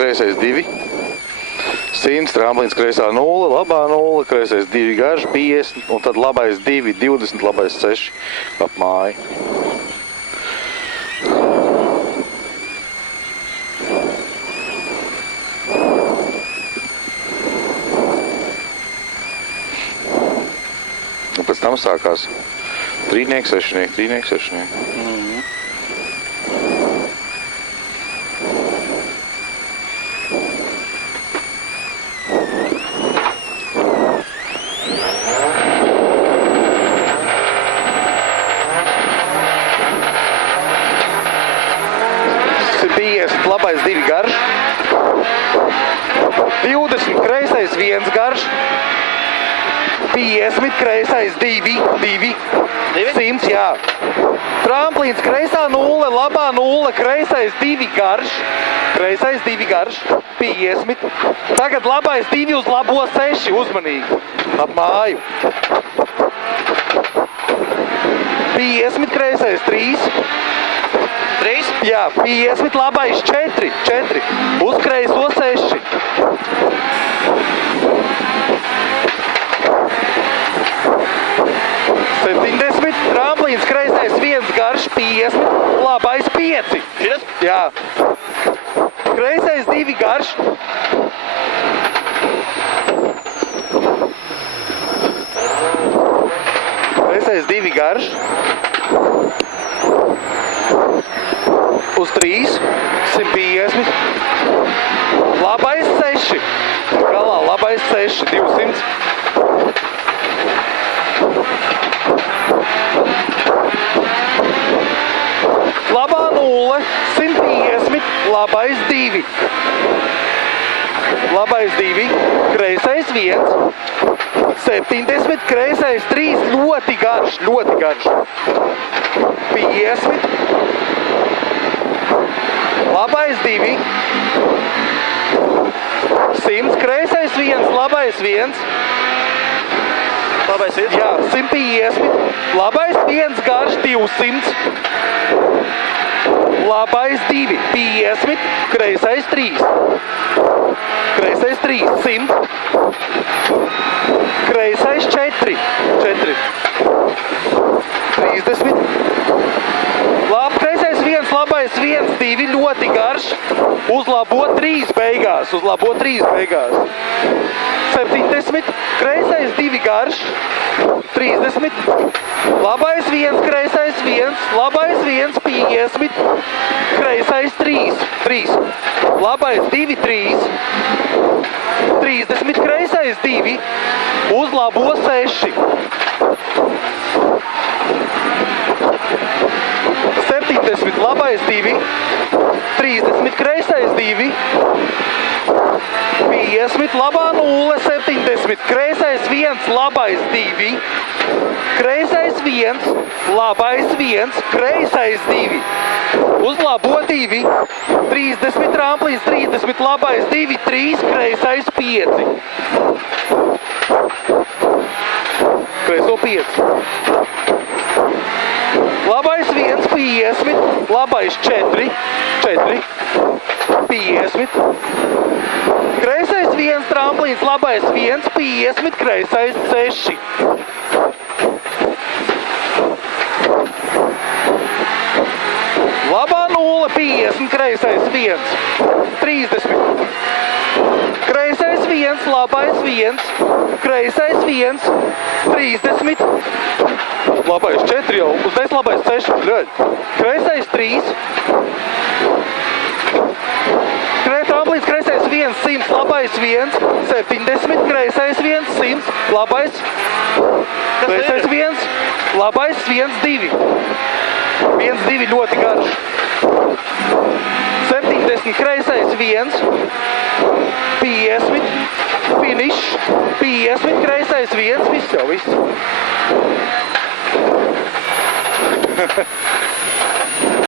kreisais 2. 100, tramplīns kreisā 0, labā 0, kreisais 2 garš, 50, un tad labais 2, 20, labais 6 ap māju. Un pēc tam sākās trīnieks, sešnieks, trīnieks, sešnieks. Labais 2 garš, 20 kreisais 1 garš, 50 kreisais 2, 100, jā. Tramplīns kreisā 0, labā 0, kreisais 2 garš, 50. Tagad labais 2 uz labo 6, uzmanīgi, ap māju. 50 kreisais 3. 3? Jā, 50, labais 4, uz kreiso 6. 70, tramplīns kreisais 1 garš, 50, labais 5. Šitas? Jā. Kreisais 2 garš. Kreisais 2 garš. Uz 3, 150, labais 6, galā labais 6, 200. Labā 0, 150, labais 2. Labais 2, kreisais 1, 70, kreisais 3, ļoti garš. 50. Labais 2, 100, kreisais 1, labais 1. Labais 1? Jā, 150, labais 1 garš, 200. Labais 2, 50, kreisais 3. Kreisais 3, 100. Kreisais 4, 30. Kreisais 1, labais 1, 2, ļoti garš, uz labo 3 beigās, 70, kreisais 2 garš, 30, labais 1, kreisais 1, labais 1, 50, kreisais 3, labais 2, 3, 30, kreisais 2, uz labo 6. 70, labais 2, 30, kreisais 2, 50, labā 0, 70, kreisais 1, labais 2, kreisais 1, labais 1, kreisais 2, uz labo 2, 30, tramplīns 30, labais 2, 3, kreisais 5. Kreiso 5. Labais 1, 50, labais 4, 50. Kreisais 1, tramplīns, labais 1, 50, kreisais 6. Labā 0, 50, kreisais 1, 30. Kreisais 1, labais 1, kreisais 1, 30. Labais 4 jau, uzreiz labais 6, ļaļ. Kreisais 3. Tramplīns kreisais 1, 100, labais 1, 70, kreisais 1, 100, labais. Kreisais 1, labais 1, 2. 1, 2 ļoti garš. 70, kreisais 1, 50, finish, 50, kreisais 1, viss jau, viss.